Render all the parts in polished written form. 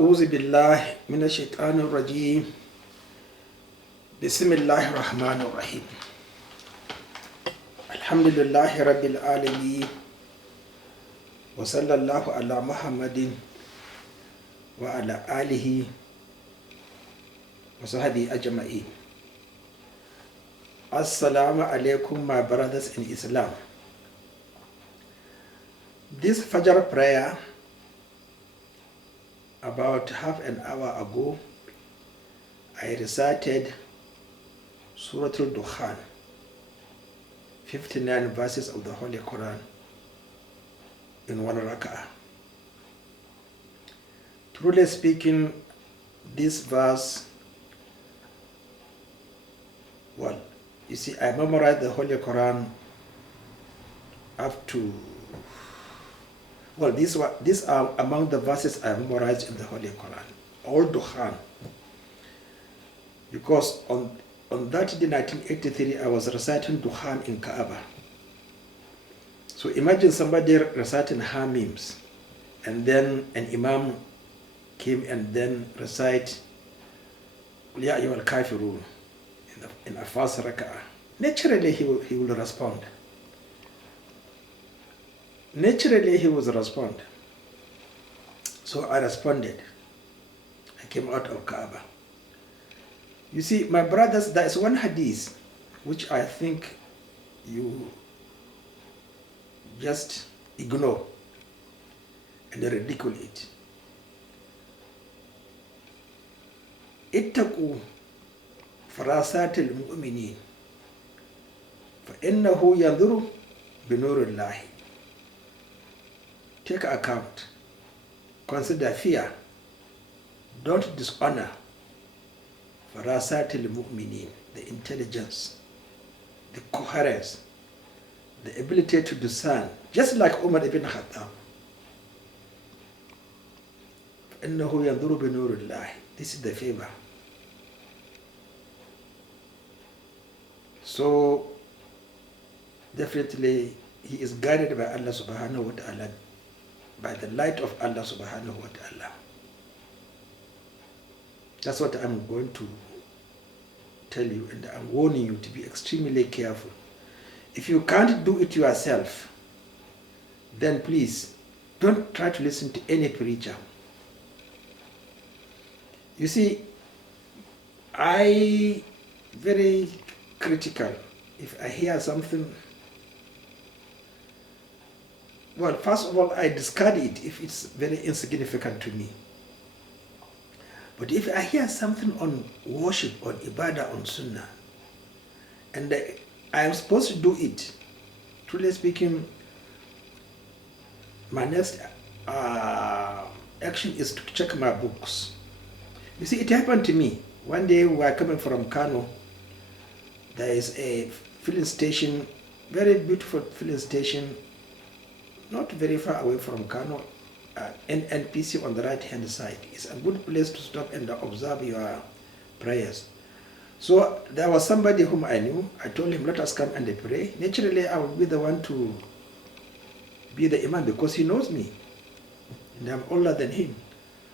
أعوذ بالله من الشيطان الرجيم بسم الله الرحمن الرحيم الحمد لله رب العالمين وصلى الله على محمد وعلى آله وصحبه أجمعين. Assalamu alaikum, my brothers in Islam. This Fajr prayer, about half an hour ago, I recited Sura Dukhaan, 59 verses of the Holy Qur'an in one rak'ah. Truly speaking, this verse, well, you see, I memorized the Holy Quran up to, well, these are among the verses I memorized in the Holy Quran, all Dukhaan. Because on that day, 1983, I was reciting Dukhaan in Kaaba. So imagine somebody reciting Hamims, and then an Imam came and then recite Ya ayyuhal kafirun in a first rak'ah. Naturally, he will respond. Naturally, he will respond. So I responded. I came out of Kaaba. You see, my brothers, there is one hadith which I think you just ignore and ridicule it. اتقوا فراسات المؤمنين فإنه ينظر بنور الله. Take account, consider fear, don't dishonor فراسات المؤمنين, the intelligence, the coherence, the ability to discern, just like Umar ibn Khattab. فإنه ينظر بنور الله. This is the favor. So definitely he is guided by Allah subhanahu wa ta'ala, by the light of Allah subhanahu wa ta'ala. That's what I'm going to tell you, and I'm warning you to be extremely careful. If you can't do it yourself, then please don't try to listen to any preacher. You see, I very critical. If I hear something, well, first of all, I discard it if it's very insignificant to me. But if I hear something on worship, on ibadah, on sunnah, and I am supposed to do it, truly speaking, my next action is to check my books. You see, it happened to me. One day we were coming from Kano. There is a filling station, very beautiful filling station, not very far away from Kano, NPC on the right hand side. It's a good place to stop and observe your prayers. So there was somebody whom I knew. I told him, let us come and pray. Naturally, I will be the one to be the imam because he knows me and I'm older than him.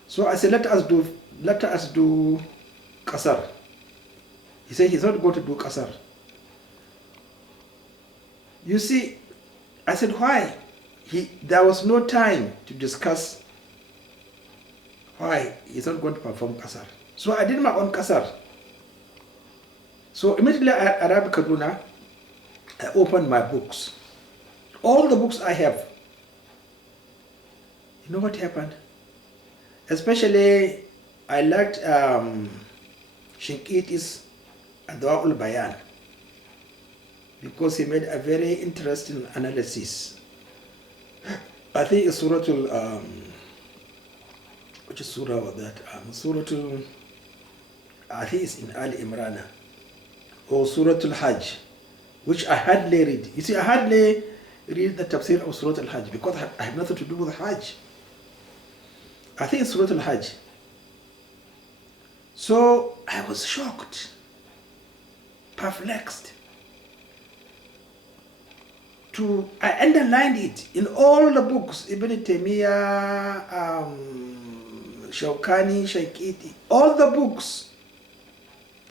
So I said, let us do qasar. He said he's not going to do qasar. You see, I said, why? There was no time to discuss why he's not going to perform qasar. So I did my own qasar. So immediately I arrived Kaduna, I opened my books. All the books I have. You know what happened? Especially, I liked Shinkiti's Adwa'ul Bayan because he made a very interesting analysis. I think it's Suratul, which is Surah was that? Suratul, I think it's in Ali Imran, or Suratul Hajj, which I hardly read. You see, I hardly read the tafsir of Suratul Hajj because I have nothing to do with Hajj. I think it's Suratul Hajj. So I was shocked, perplexed. I underlined it in all the books, Ibn Taymiyyah, Shawkani, Shaykiti, all the books,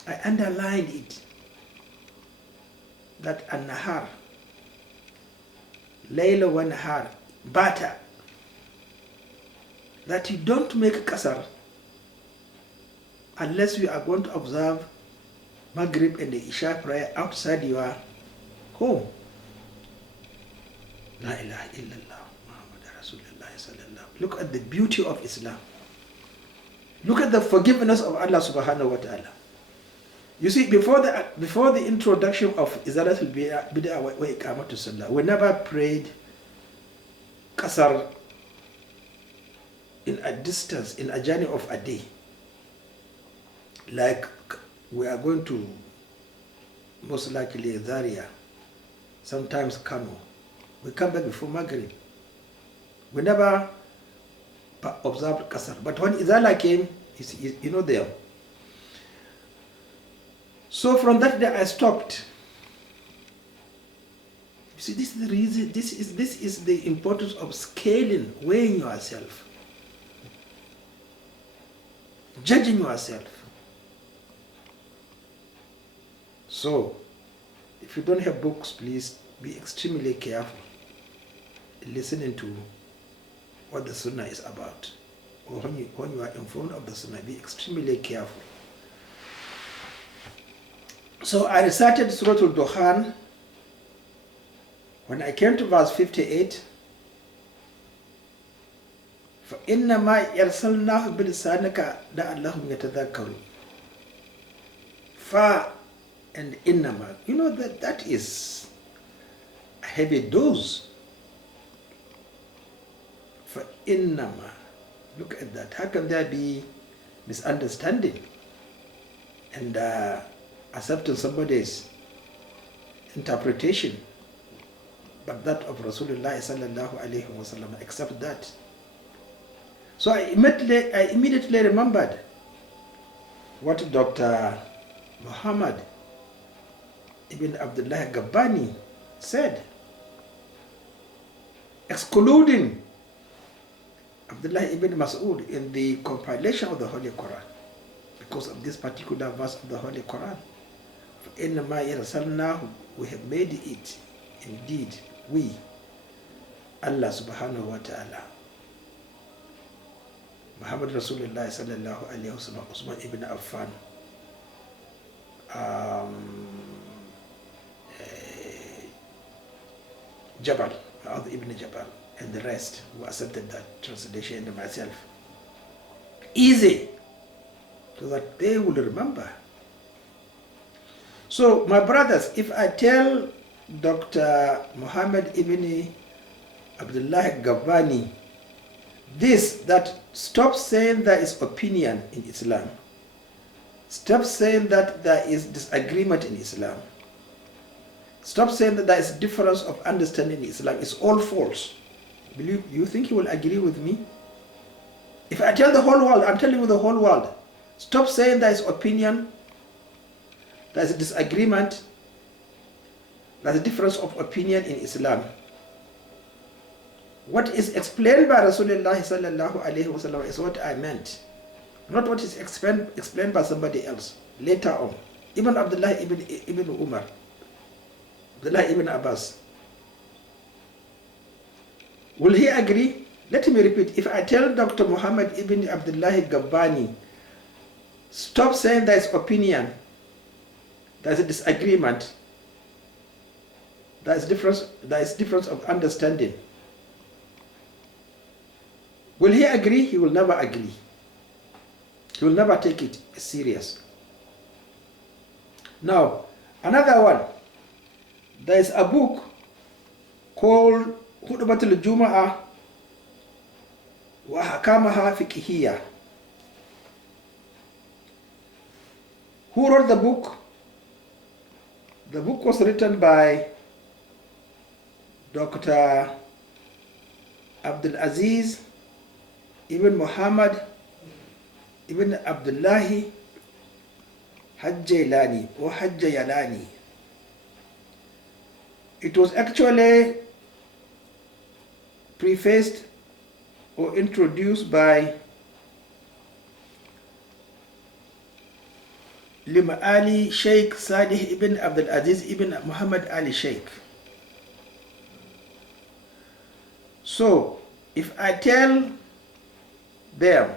I underlined it, that an-nahar, Layla wa nahar, bata, that you don't make qasar unless you are going to observe Maghrib and the Isha prayer outside your home. La ilaha illallah, Muhammad Rasulullah sallallahu. Look at the beauty of Islam. Look at the forgiveness of Allah subhanahu wa ta'ala. You see, before the introduction of Izalatul Bid'ah wa Iqamatus Salah, we never prayed qasar in a distance, in a journey of a day. Like we are going to most likely Zaria, sometimes Kano. We come back before Maghrib. We never observed qasar. But when Izala came, you know there. So from that day I stopped. You see, this is the reason, this is the importance of scaling, weighing yourself, judging yourself. So, if you don't have books, please be extremely careful in listening to what the Sunnah is about. Or when you are informed of the Sunnah, be extremely careful. So I recited Surah Dukhaan. When I came to verse 58, فَإِنَّمَا يَرْسَلْنَاهُ بِلِسَانِكَ لَعَلَّهُمْ يَتَذَكَّرُونَ. Fa and innama, you know that is a heavy dose. For innama, look at that. How can there be misunderstanding and accepting somebody's interpretation, but that of Rasulullah sallallahu alaihi wasallam, accept that? So I immediately remembered what Dr. Muhammad ibn Abdullah Gabbani said, excluding Abdullah ibn Mas'ud in the compilation of the Holy Quran because of this particular verse of the Holy Quran. إِنَّمَا يَرْسَلْنَاهُ, we have made it, indeed, we, Allah subhanahu wa ta'ala, Muhammad Rasulullah sallallahu alayhi wa sallam, Uthman ibn Affan, Jabal, Ma'ad ibn Jabal, and the rest who accepted that translation, and myself. Easy, so that they will remember. So, my brothers, if I tell Dr. Muhammad ibn Abdullah Gabbani this, that stop saying there is opinion in Islam, stop saying that there is disagreement in Islam, stop saying that there is difference of understanding in Islam, it's all false. You think he will agree with me? If I tell the whole world, I'm telling you the whole world, stop saying there is opinion, there is a disagreement, there is a difference of opinion in Islam. What is explained by Rasulullah sallallahu alaihi wasallam is what I meant, not what is explained by somebody else later on. Even Abdullah ibn Umar, Abdullah ibn Abbas, will he agree? Let me repeat. If I tell Dr. Muhammad ibn Abdullah Gabbani, stop saying there is opinion, there is a disagreement, there is difference of understanding, will he agree? He will never agree. He will never take it serious. Now, another one. There is a book called Khutbatul Jum'ah wa Ahkamaha Fiqhiyya. Who wrote the book? The book was written by Dr. Abdul Aziz ibn Muhammad ibn Abdullahi Hajjailani or Hajjayalani. It was actually prefaced or introduced by لمعالي شيخ صالح ibn Abdul Aziz ibn Muhammad Ali Sheikh. So if I tell them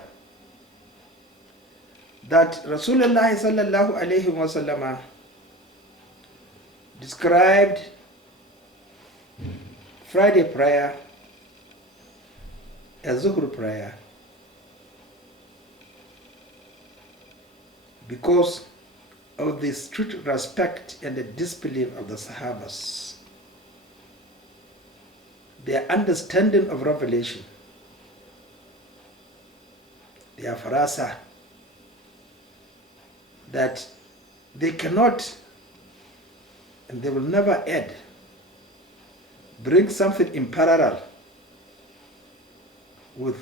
that Rasulullah sallallahu alayhi wa sallam described Friday prayer as Zuhr prayer because of the strict respect and the disbelief of the Sahabas, their understanding of revelation, their farasa, that they cannot and they will never add, bring something in parallel with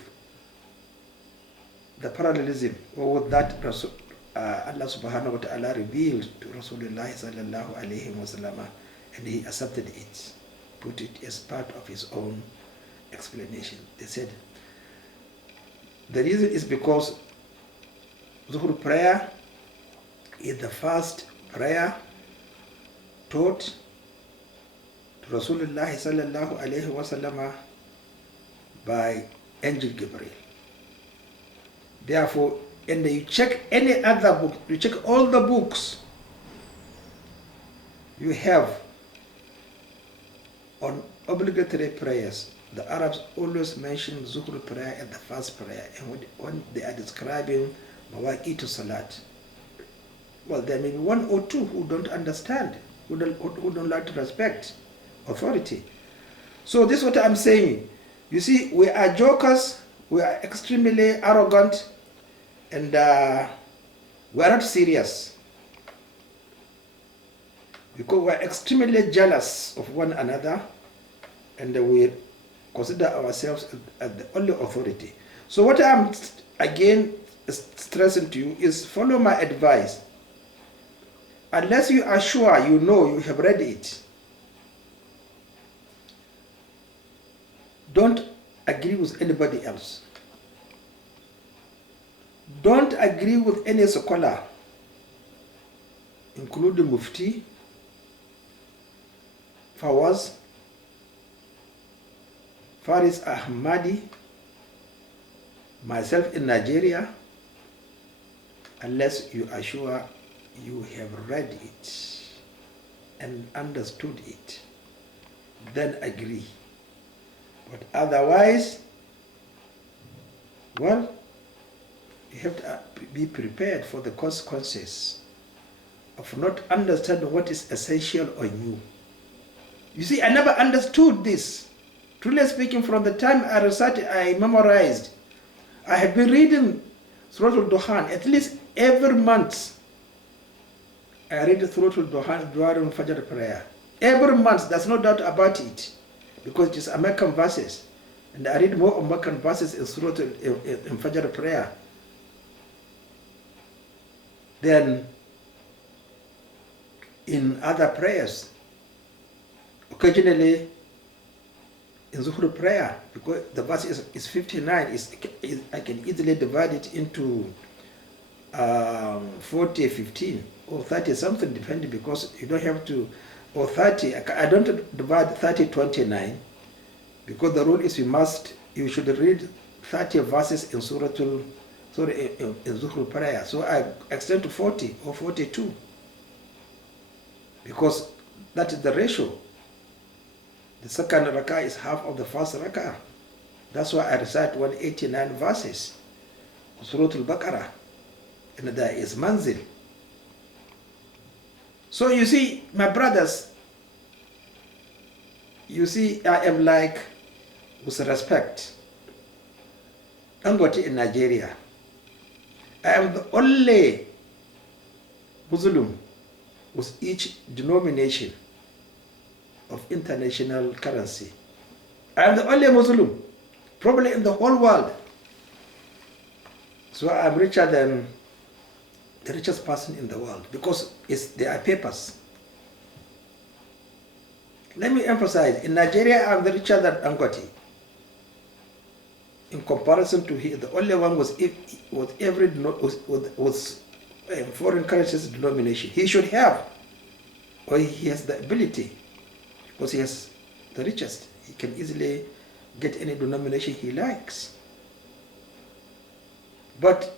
the parallelism or with that Allah subhanahu wa ta'ala revealed to Rasulullah sallallahu alayhi wa sallam, and he accepted it, put it as part of his own explanation. They said the reason is because Zuhr prayer is the first prayer taught to Rasulullah sallallahu alayhi wa sallam by Angel Gabriel. Therefore, and you check any other book, you check all the books you have on obligatory prayers, the Arabs always mention Zuhr prayer as the first prayer, and when they are describing Mawaqitu Salat, well, there may be one or two who don't understand, who don't like to respect authority. So this is what I'm saying. You see, we are jokers, we are extremely arrogant, and we are not serious because we are extremely jealous of one another, and we consider ourselves as the only authority. So what I'm again stressing to you is follow my advice. Unless you are sure you know, you have read it, don't agree with anybody else. Don't agree with any scholar, including Mufti, Fawaz, Faris Ahmadi, myself in Nigeria, unless you are sure you have read it and understood it, then agree. But otherwise, well, you have to be prepared for the consequences of not understanding what is essential on you. You see, I never understood this. Truly speaking, from the time I recited, I memorized. I have been reading Sura Dukhaan at least every month. I read Sura Dukhaan during Fajr prayer. Every month, there's no doubt about it, because it is American verses. And I read more American verses in Surah in Fajr prayer than in other prayers. Occasionally in Zuhr prayer, because the verse is 59, I can easily divide it into 40, 15, or 30 something, depending, because you don't have to, or 30, I don't divide 30, 29, because the rule is you should read 30 verses in in Zuhr prayer. So I extend to 40 or 42, because that is the ratio. The second rak'ah is half of the first rak'ah. That's why I recite 189 verses of Surah Al-Baqarah, and there is manzil. So you see, my brothers, you see, I am like, with respect, Dangote in Nigeria. I am the only Muslim with each denomination of international currency. I am the only Muslim, probably in the whole world. So I am richer than the richest person in the world, because there are papers. Let me emphasize, in Nigeria I am the richer than Dangote. In comparison to him, the only one was foreign currencies denomination. He should have, or he has the ability, because he has the richest. He can easily get any denomination he likes. But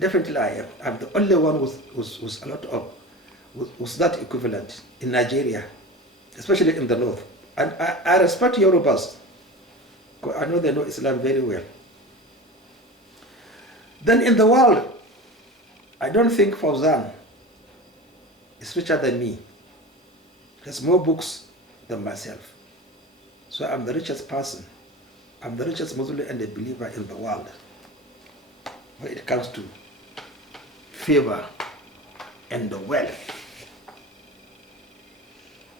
definitely I'm the only one who's a lot of, who's that equivalent in Nigeria, especially in the north. And I respect Yorubas, because I know they know Islam very well. Then in the world, I don't think Fawzan is richer than me. He has more books than myself. So I'm the richest person. I'm the richest Muslim and a believer in the world when it comes to favor and the wealth.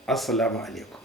Assalamu alaikum.